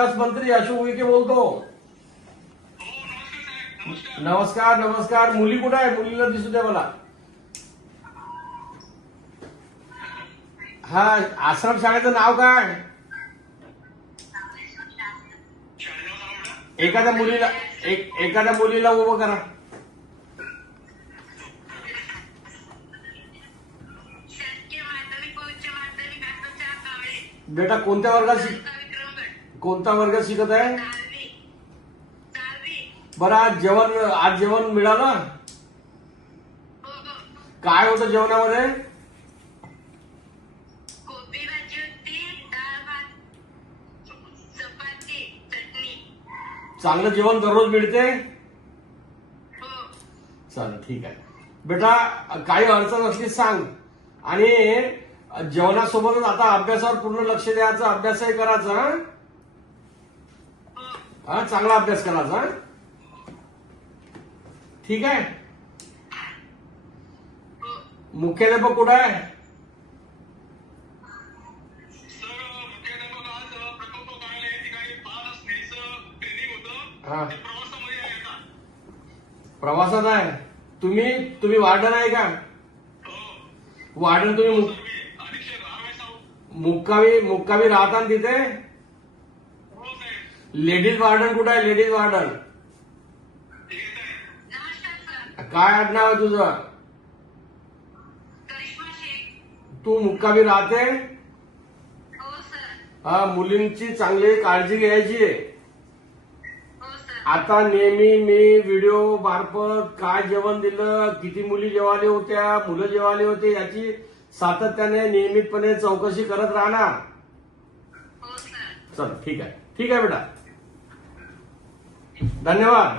विकास मंत्री अशोक उईके बोलतो. नमस्कार नमस्कार. मुली कुठं आहे? मुलीला दिसू द्या मला. हा आश्रम शाळेचं नाव काय? एखाद्या मुलीला एक एखाद्या मुलीला उभं करा. बेटा कोणत्या वर्गात शिक कोणत्या वर्गात शिकत आहे? बरं आज जेवण आज जेवण मिळालं? हो हो. काय होतं जेवणामध्ये? चांगलं जेवण दररोज मिळते? हो. चालेल ठीक आहे. बेटा काही अडचण असली सांग. आणि जेवणासोबतच आता अभ्यासावर पूर्ण लक्ष द्यायचं अभ्यासही करायचा हं? हो हा चांगला अभ्यास करायचा हं? ठीक आहे? हो मुख्याध्यापक कुठं आहे? हा. प्रवासात आहे? तुम्ही तुम्ही वार्डन आहे का? हो. वार्डन तुम्ही मुक- मी अधीक्षक आरवाय साहेब मुक्कामी मुक्कामी राहता तिथे? हो लेडीज वार्डन कुठं आहे? Ladies warden. काय आडनाव आहे तुझं? तू मुक्कामी राहते? हो हा मुलींची चांगली काळजी घ्यायची आहे. हो आता नेहमी मी व्हिडिओ मार्फत काय जेवण दिलं किती मुली जेवाले होत्या मुलं जेवाले होते याची सातत्याने नियमितपणे चौकशी करत राहणार. हो सर. चल ठीक आहे. ठीक आहे बेटा. धन्यवाद